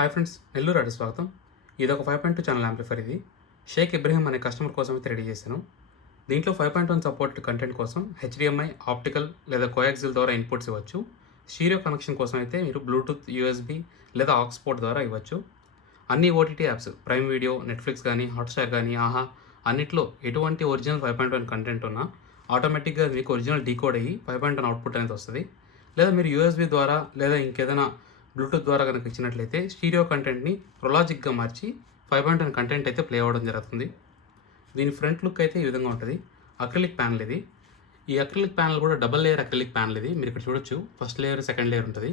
Hi friends, Nellore ఆడి స్వాగతం. ఇది ఒక 5.2 ఛానల్ యాంప్లిఫైర్. ఇది షేక్ ఇబ్రహీం అనే కస్టమర్ కోసం అయితే రెడీ చేశాను. దీంట్లో 5.1 సపోర్ట్ కంటెంట్ కోసం హెచ్డిఎంఐ, ఆప్టికల్ లేదా కోయాక్సిల్ ద్వారా ఇన్పుట్స్ ఇవ్వచ్చు. స్టీరియో కనెక్షన్ కోసం అయితే మీరు బ్లూటూత్, యూఎస్బి లేదా ఆక్స్ పోర్ట్ ద్వారా ఇవ్వచ్చు. అన్ని OTT apps prime video, Netflix కానీ, హాట్స్టార్ కానీ, ఆహా అన్నిట్లో ఎటువంటి ఒరిజినల్ 5.1 కంటెంట్ ఉన్నా ఆటోమేటిక్గా మీకు ఒరిజినల్ డీకోడ్ అయ్యి 5.1 అవుట్పుట్ అనేది వస్తుంది. లేదా మీరు యూఎస్బి ద్వారా లేదా ఇంకేదైనా బ్లూటూత్ ద్వారా కనుక ఇచ్చినట్లయితే స్టీరియో కంటెంట్ని ప్రొలాజిక్గా మార్చి 5.1 కంటెంట్ అయితే ప్లే అవ్వడం జరుగుతుంది. దీని ఫ్రంట్ లుక్ అయితే ఈ విధంగా ఉంటుంది. అక్రిలిక్ ప్యానల్ ఇది. ఈ అక్రిలిక్ ప్యానల్ కూడా డబల్ లేయర్ అక్రిలిక్ ప్యానల్ ఇది. మీరు ఇక్కడ చూడొచ్చు, ఫస్ట్ లేయర్, సెకండ్ లేయర్ ఉంటుంది.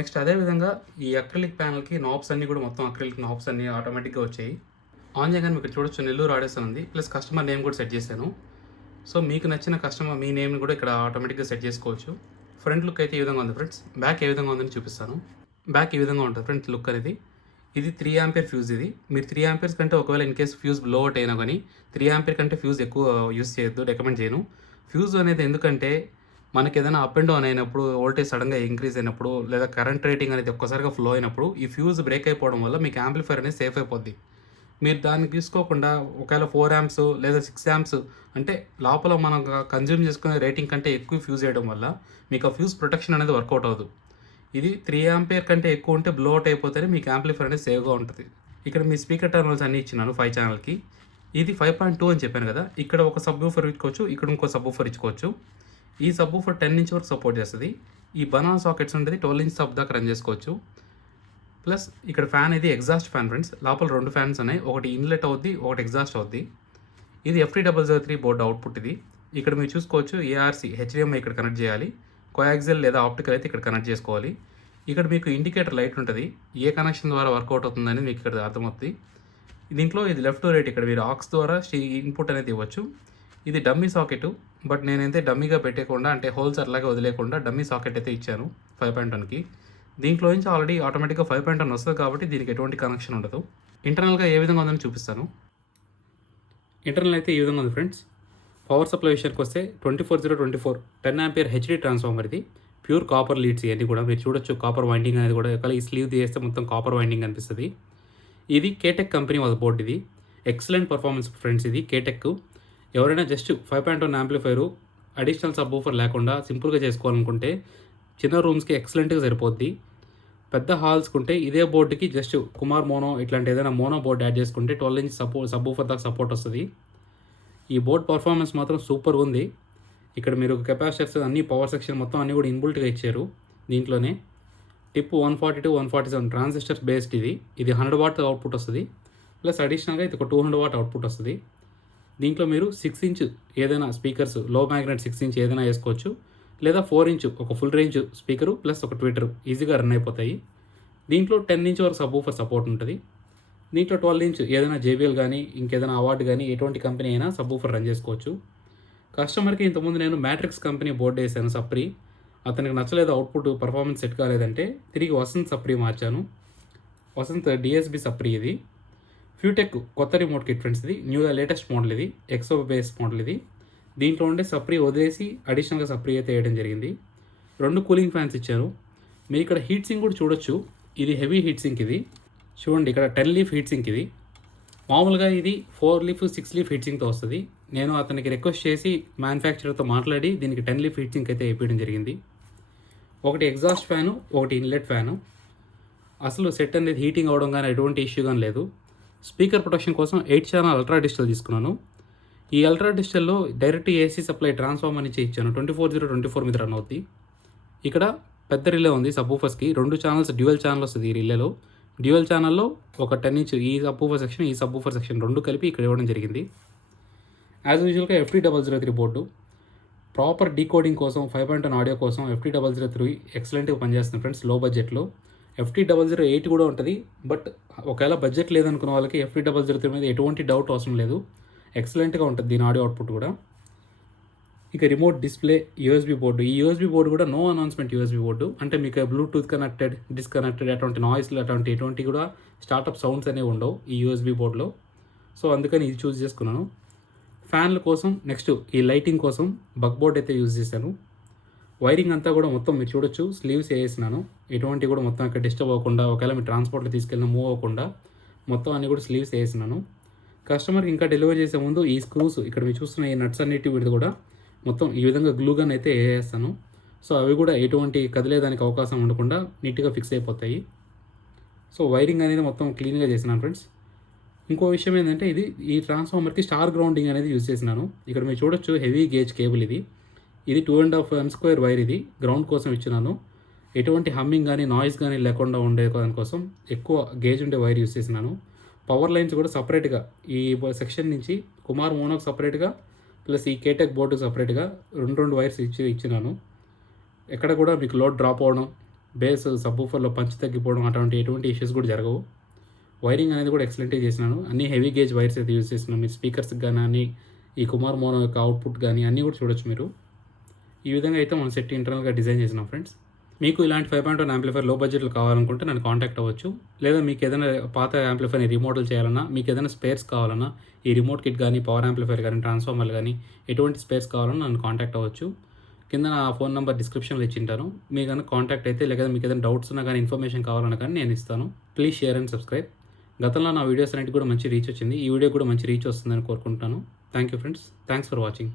నెక్స్ట్ అదేవిధంగా ఈ అక్రిలిక్ ప్యానల్కి నాబ్స్ అన్నీ కూడా మొత్తం అక్రిలిక్ నాబ్స్ అన్నీ ఆటోమేటిక్గా వచ్చాయి. ఆన్ చేయగానే మీకు ఇక్కడ చూడొచ్చు నెల్లూరు ఆడేస్ ఉంది, ప్లస్ కస్టమర్ నేమ్ కూడా సెట్ చేశాను. సో మీకు నచ్చిన కస్టమర్ మీ నేమ్ని కూడా ఇక్కడ ఆటోమేటిక్గా సెట్ చేసుకోవచ్చు. ఫ్రంట్ లుక్ అయితే ఈ విధంగా ఉంది ఫ్రెండ్స్. బ్యాక్ ఏ విధంగా ఉందని చూపిస్తాను. బ్యాక్ ఈ విధంగా ఉంటుంది ఫ్రంట్ లుక్ అనేది. ఇది 3 ఆంపియర్ ఫ్యూజ్. ఇది మీరు 3 ఆంపియర్స్ కంటే ఒకవేళ in case fuse blow out అయినా కానీ 3 ఆంపియర్ కంటే ఫ్యూజ్ ఎక్కువ యూస్ చేయొద్దు, రికమెండ్ చేయను. ఫ్యూజ్ అనేది ఎందుకంటే మనకి ఏదైనా అప్ అండ్ డౌన్ అయినప్పుడు, వోల్టేజ్ సడన్గా ఇంక్రీజ్ అయినప్పుడు, లేదా కరెంట్ రేటింగ్ అనేది ఒక్కసారిగా ఫ్లో అయినప్పుడు ఈ ఫ్యూజ్ బ్రేక్ అయిపోవడం వల్ల మీకు యాంప్లిఫైర్ అనేది సేఫ్ అయిపోద్ది. మీరు దాన్ని తీసుకోకుండా ఒకవేళ 4 amps లేదా 6 amps అంటే లోపల మనం కన్జ్యూమ్ చేసుకునే రేటింగ్ కంటే ఎక్కువ ఫ్యూజ్ చేయడం వల్ల మీకు ఆ ఫ్యూజ్ ప్రొటెక్షన్ అనేది వర్కౌట్ అవ్వదు. ఇది 3 ఆంపియర్ కంటే ఎక్కువ ఉంటే బ్లో అవుట్ అయిపోతేనే మీకు యాంప్లిఫైర్ అనేది సేవ్గా ఉంటుంది. ఇక్కడ మీ స్పీకర్ టర్మినల్స్ అన్నీ ఇచ్చినాను 5 ఛానల్కి. ఇది 5.2 అని చెప్పాను కదా, ఇక్కడ ఒక సబ్ వూఫర్ ఇచ్చుకోవచ్చు, ఇక్కడ ఇంకో సబ్ వూఫర్ ఇచ్చుకోవచ్చు. ఈ సబ్ వూఫర్ 10 ఇంచ్ వరకు సపోర్ట్ చేస్తుంది. ఈ బనానా సాకెట్స్ ఉంటుంది 12 ఇంచ్ సబ్ దాకా రన్ చేసుకోవచ్చు. ప్లస్ ఇక్కడ ఫ్యాన్ ఇది ఎగ్జాస్ట్ ఫ్యాన్ ఫ్రెండ్స్. లోపల 2 ఫ్యాన్స్ ఉన్నాయి, ఒకటి ఇన్లెట్ అవుద్ది, ఒకటి ఎగ్జాస్ట్ అవుద్ది. ఇది FT003 బోర్డు అవుట్పుట్ ఇది. ఇక్కడ మీరు చూసుకోవచ్చు ఏఆర్సి హెచ్డిఎంఐ ఇక్కడ కనెక్ట్ చేయాలి, కోయాక్సిల్ లేదా ఆప్టికల్ అయితే ఇక్కడ కనెక్ట్ చేసుకోవాలి. ఇక్కడ మీకు ఇండికేటర్ లైట్ ఉంటుంది, ఏ కనెక్షన్ ద్వారా వర్కౌట్ అవుతుందని మీకు ఇక్కడ అర్థమవుతుంది. దీంట్లో ఇది లెఫ్ట్ టు రైట్, ఇక్కడ మీరు ఆక్స్ ద్వారా ఇన్పుట్ అనేది ఇవ్వచ్చు. ఇది డమ్మీ సాకెట్, బట్ నేనైతే డమ్మీగా పెట్టేయకుండా అంటే హోల్స్ అట్లాగే వదిలేకుండా డమ్మీ సాకెట్ అయితే ఇచ్చాను 5.1కి. దీంట్లో నుంచి ఆల్రెడీ ఆటోమేటిక్గా 5.1 వస్తుంది కాబట్టి దీనికి ఎటువంటి కనెక్షన్ ఉండదు. ఇంటర్నల్గా ఏ విధంగా ఉందని చూపిస్తాను. ఇంటర్నల్ అయితే ఈ విధంగా ఉంది ఫ్రెండ్స్. పవర్ సప్లై విషయానికి వస్తే 24/0/24 10 ఆంపియర్ హెచ్డి ట్రాన్స్ఫార్మర్ ఇది. ప్యూర్ కాపర్ లీడ్స్ ఇవన్నీ కూడా మీరు చూడొచ్చు. కాపర్ వైండింగ్ అనేది కూడా ఈ స్లీవ్ తీస్తే మొత్తం కాపర్ వైండింగ్ అనిపిస్తుంది. ఇది కేటెక్ కంపెనీ వాళ్ళ బోర్డు. ఇది ఎక్సలెంట్ పర్ఫార్మెన్స్ ఫ్రెండ్స్. ఇది కేటెక్. ఎవరైనా just 5.1 amplifier additional sub woofer లేకుండా సింపుల్గా చేసుకోవాలనుకుంటే చిన్న రూమ్స్కి ఎక్సలెంట్గా సరిపోద్ది. పెద్ద హాల్స్కి ఉంటే ఇదే బోర్డుకి జస్ట్ కుమార్ మోనో ఇట్లాంటి ఏదైనా మోనో బోర్డు యాడ్ చేసుకుంటే 12 ఇంచ్ సబ్ వూఫర్ దాకా సపోర్ట్ వస్తుంది. ఈ బోర్డ్ పర్ఫార్మెన్స్ మాత్రం సూపర్ ఉంది. ఇక్కడ మీరు కెపాసిటర్స్ అన్ని పవర్ సెక్షన్ మొత్తం అన్నీ కూడా ఇన్బుల్ట్గా ఇచ్చారు. దీంట్లోనే టిప్ 142, 147 ట్రాన్సిస్టర్స్ బేస్డ్ ఇది. ఇది 100 వాట్ అవుట్పుట్ వస్తుంది. ప్లస్ అడిషనల్గా ఇది ఒక 200 వాట్ అవుట్పుట్ వస్తుంది. దీంట్లో మీరు 6 ఇంచ్ ఏదైనా స్పీకర్స్, లో మ్యాగ్నెట్ 6 ఇంచ్ ఏదైనా వేసుకోవచ్చు, లేదా 4 ఇంచ్ ఒక ఫుల్ రేంజ్ స్పీకరు ప్లస్ ఒక ట్విట్టర్ ఈజీగా రన్ అయిపోతాయి. దీంట్లో 10 ఇంచ్ వరకు సబ్ వూఫర్ సపోర్ట్ ఉంటుంది. దీంట్లో 12 ఇంచ్ ఏదైనా JBL కానీ ఇంకేదైనా అవార్డు కానీ ఎటువంటి కంపెనీ అయినా సబ్ వూఫర్ రన్ చేసుకోవచ్చు. కస్టమర్కి ఇంతకుముందు నేను మ్యాట్రిక్స్ కంపెనీ బోర్డు వేసాను సప్రీ. అతనికి నచ్చలేదు, అవుట్పుట్ పర్ఫార్మెన్స్ సెట్ కాలేదంటే తిరిగి వసంత్ సప్రీ మార్చాను. వసంత్ DSB సప్రీ ఇది. ఫ్యూటెక్ కొత్త రిమోట్ కిట్ ఫ్రెండ్స్. ఇది న్యూగా లేటెస్ట్ మోడల్. ఇది ఎక్సో బేస్ మోడల్. ఇది దీంట్లో ఉండే సప్రీ వదిలేసి అడిషనల్గా సప్రీ అయితే వేయడం జరిగింది. 2 కూలింగ్ ఫ్యాన్స్ ఇచ్చారు. మీరు ఇక్కడ హీట్ సింక్ కూడా చూడొచ్చు. ఇది హెవీ హీట్ సింక్. ఇది చూడండి, ఇక్కడ 10 లీఫ్ హీట్ సింక్. ఇది మామూలుగా ఇది 4 లీఫ్ 6 లీఫ్ హీట్ సింక్తో వస్తుంది. నేను అతనికి రిక్వెస్ట్ చేసి మ్యానుఫ్యాక్చరర్తో మాట్లాడి దీనికి 10 లీఫ్ హీట్ సింక్ అయితే వేయడం జరిగింది. ఒకటి ఎగ్జాస్ట్ ఫ్యాను, ఒకటి ఇన్లెట్ ఫ్యాను. అసలు సెట్ అనేది హీటింగ్ అవ్వడం కానీ ఎటువంటి ఇష్యూ కానీ లేదు. స్పీకర్ ప్రొటెక్షన్ కోసం 8 ఛానల్ అల్ట్రా డిజిటల్ తీసుకున్నాను. ఈ అల్ట్రా డిజిటల్లో డైరెక్ట్ AC సప్లై ట్రాన్స్ఫార్మర్ నుంచి ఇచ్చాను. 24/0/24 మీద రన్ అవుతుంది. ఇక్కడ పెద్ద రిలే ఉంది సబ్ వూఫర్స్కి. 2 ఛానల్స్ డ్యూయల్ ఛానల్ వస్తుంది ఈ రిలేలో. డ్యూయల్ ఛానల్లో ఒక 10 ఇంచ్ ఈ సబ్ వూఫర్ సెక్షన్, ఈ సబ్ వూఫర్ సెక్షన్ 2 కలిపి ఇక్కడ ఇవ్వడం జరిగింది. యాజ్ యూజువల్గా FT003 బోర్డు ప్రాపర్ డీకోడింగ్ కోసం 5.1 ఆడియో కోసం FT003 ఎక్సలెంట్గా పనిచేస్తుంది ఫ్రెండ్స్. లో బడ్జెట్లో FT008 కూడా ఉంటుంది. బట్ ఒకవేళ బడ్జెట్ లేదనుకున్న వాళ్ళకి FT003 మీద ఎటువంటి డౌట్ అవసరం లేదు. ఎక్సలెంట్గా ఉంటుంది దీని ఆడియో అవుట్పుట్ కూడా. ఇక రిమోట్ డిస్ప్లే USB బోర్డు. ఈ USB బోర్డు కూడా నో అనౌన్స్మెంట్ USB బోర్డు. అంటే మీకు బ్లూటూత్ కనెక్టెడ్, డిస్కనెక్టెడ్ అటువంటి నాయిస్లు ఎటువంటి కూడా స్టార్టప్ సౌండ్స్ అనేవి ఉండవు ఈ USB బోర్డులో. సో అందుకని ఇది చూస్ చేసుకున్నాను. ఫ్యాన్ల కోసం నెక్స్ట్ ఈ లైటింగ్ కోసం బక్ బోర్డ్ అయితే యూజ్ చేశాను. వైరింగ్ అంతా కూడా మొత్తం మీరు చూడొచ్చు స్లీవ్స్ వేసేసినాను. ఎటువంటి కూడా మొత్తం ఇక్కడ డిస్టర్బ్ అవ్వకుండా, ఒకవేళ మీరు ట్రాన్స్‌పోర్ట్‌లో తీసుకెళ్ళినా మూవ్ అవ్వకుండా మొత్తం అన్నీ కూడా స్లీవ్స్ వేసేసినాను. కస్టమర్‌కి ఇంకా డెలివరీ చేసే ముందు ఈ స్క్రూస్ ఇక్కడ మీరు చూస్తున్న ఈ నట్స్ అన్నిటి వీటిది కూడా మొత్తం ఈ విధంగా గ్లూ గన్ అయితే ఏసేస్తాను. సో అవి కూడా ఎటువంటి కదిలేదానికి అవకాశం ఉండకుండా నీట్‌గా ఫిక్స్ అయిపోతాయి. సో వైరింగ్ అనేది మొత్తం క్లీన్‌గా చేసినాను ఫ్రెండ్స్. ఇంకో విషయం ఏంటంటే ఈ ట్రాన్స్‌ఫార్మర్‌కి స్టార్ గ్రౌండింగ్ అనేది యూజ్ చేసినాను. ఇక్కడ మీరు చూడొచ్చు హెవీ గేజ్ కేబుల్ ఇది. ఇది 2.5 M² వైర్ ఇది గ్రౌండ్ కోసం ఇచ్చినాను. ఎటువంటి హమ్మింగ్ గానీ, నాయిస్ గానీ లేకుండా ఉండే దానికోసం ఎక్కువ గేజ్ ఉండే వైర్ యూజ్ చేసినాను. పవర్ లైన్స్ కూడా సెపరేట్‌గా ఈ సెక్షన్ నుంచి కుమార్ మోనోకి సెపరేట్‌గా ప్లస్ ఈ కేటెక్ బోర్డుకి సెపరేట్‌గా 2 వైర్స్ ఇచ్చినాను. ఎక్కడ కూడా మీకు లోడ్ డ్రాప్ అవ్వడం, బేస్ సబ్‌వూఫర్‌లో పంచ్ తగ్గిపోవడం ఎటువంటి ఇష్యూస్ కూడా జరగవు. వైరింగ్ అనేది కూడా ఎక్సలెంట్‌గా చేసినాను. అన్నీ హెవీ గేజ్ వైర్స్ అయితే యూజ్ చేసినాను. మీరు స్పీకర్స్‌కి గానీ, ఈ కుమార్ మోనో యొక్క అవుట్‌పుట్ గానీ అన్నీ కూడా చూడొచ్చు మీరు. ఈ విధంగా అయితే మనం సెట్ ఇంటర్నల్‌గా డిజైన్ చేసినాం ఫ్రెండ్స్. మీకు ఇలాంటి 5.1 యాంప్లిఫైర్ లో బడ్జెట్‌లో కావాలనుకుంటే నన్ను కాంటాక్ట్ అవ్వచ్చు. లేదా మీకు ఏదైనా పాత యాంప్లిఫైర్‌ని రీమోడల్ చేయాలన్నా, మీకు ఏదైనా స్పేర్స్ కావాలన్నా, ఈ రిమోట్ కిట్ గానీ, పవర్ యాంప్లిఫైర్ గానీ, ట్రాన్స్‌ఫార్మర్లు గానీ ఎటువంటి స్పేర్స్ కావాలన్నా నన్ను కాంటాక్ట్ అవ్వచ్చు. కింద నా ఫోన్ నంబర్ డిస్క్రిప్షన్‌లో ఇచ్చింటాను. మీరు గనుక కాంటాక్ట్ అయితే లేదా మీకు ఏదైనా డౌట్స్ ఉన్నా కానీ, ఇన్ఫర్మేషన్ కావాలన్నా కానీ నేను ఇస్తాను. Please share and subscribe. గతంలో నా వీడియోస్ అన్నిటికి కూడా మంచి రీచ్ వచ్చింది. ఈ వీడియోకి కూడా మంచి రీచ్ వస్తుందని కోరుకుంటున్నాను. Thank you friends. Thanks for watching.